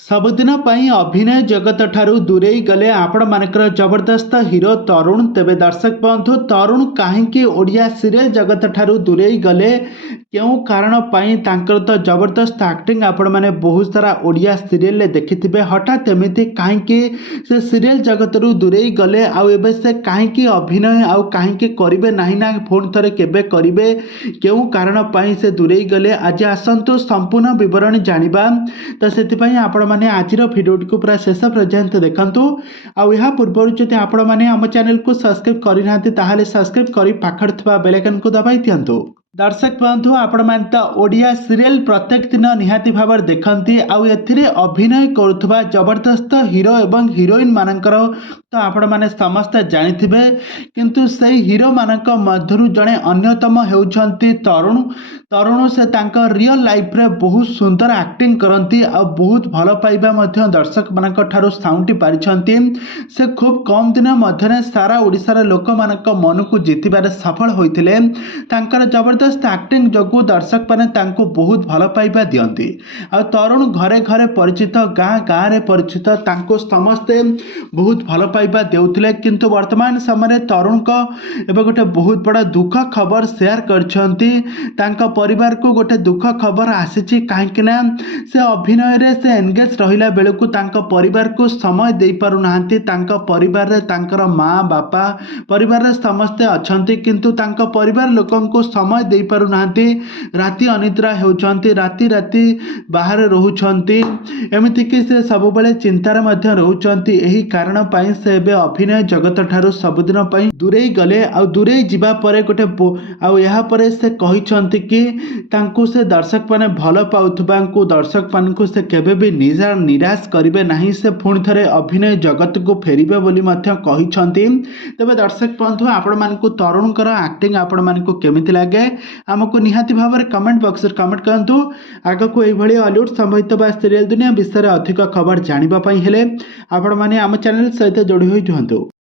सबुदिन अभिनय जगत ठारू दूरे गले आपण मानकर जबरदस्त हीरो तरुण। तेबे दर्शक बंधु तरुण कहीं ओडिया सीरियल जगत ठारू दूरे गले क्यों कारण पाई तांकर तो जबरदस्त एक्टिंग आपण माने बहुत सारा ओडिया सीरियल देखिथिबे। हठात एमिति कहीं से सीरियल जगत रू दूरे गले आउ एबे से कहीं अभिनय आउ कहीं करिवे नाही ना फोन थरे केबे करिवे क्यों कारण पाई से दूरे गले आज आसंतु संपूर्ण विवरण जानिबा। तो सेतिपई आपण माने आजिर भिडियोटी को पूरा शेष पर्यंत देखंतु। आउ या पूर्व जदि आपण माने आम चैनल को सब्सक्राइब करि नांती ताहाले सब्सक्राइब करि पाखर थबा बेल आइकन को दबाई दियंतु। दर्शक बंधु आपण माने तो ओडिया सीरियल प्रत्येक दिन निहाती भाव देखती आउ एथिरे अभिनय करुथबा जबरदस्त हीरो एवं हीरोइन मानकर तो आपण माने समस्त जानिथिबे। किंतु सही हीरो मानक मध्यरु जणे अन्यतम हेउछंती तरुण। तरुण से तांका रियल लाइफ रे बहुत सुंदर एक्टिंग करती आ बहुत भल पाइबा मध्य दर्शक मानक ठारू साउंटी पारिछंती। से खूब कम दिन मध्यरे सारा ओडिसार लोक मानक मन को जीतिबारे सफल होइथिले। तांकर जबरदस्त एक्टिंग जगू दर्शक माने तांको बहुत भल पाइबा दियंती। आ तरुण घरे घरे परिचित गाँ गाँ रे परिचित तांको समस्ते बहुत भल पाइबा देउथिले। किंतु वर्तमान समय तरुण को एबे गोटे बहुत बड़ा दुख खबर शेयर करछंती। तांका परिवार को गोटे दुख खबर आसीची काहेकि ना से अभिनय रे से एंगेज रहिला बेलकु तांका परिवार को समय दे पारु नाहंती। तांका परिवार रे तांकर माँ बापा परिवार रे समस्ते अछंती किंतु तांका परिवार लोकन को समय दे पारु नाहंती। राति अनिद्रा हेउछंती राति राति बाहर रहुछंती एमिति कि से सब बेले चिंतार मध्य रहुछंती। एही कारण पई से एबे अभिनय जगत ठारू सबुदिन पई दूरे गले आ दूरे जिबा परे गोटे आ यहाँ परे से कहिछंती कि तांकु से दर्शक माने भल पाउथबांकु दर्शक मानकु से केबे भी निराश करिवे नाही। से पुणी थरे अभिनय जगत को फेरिबे बोली मध्य कहिछंती। तबे दर्शक बंधु आपण मानकु तरुणकर एक्टिंग आपण मानकु केमिति लागे हमकु निहाती भाबरे कमेंट बॉक्स रे कमेंट करंतु। आगको एई भली हॉलीवुड संबंधित बा सीरियल दुनिया विषय अधिक खबर जानिबा पई हेले आपण माने आम चैनल सहित जोड़ी होई रहंतु।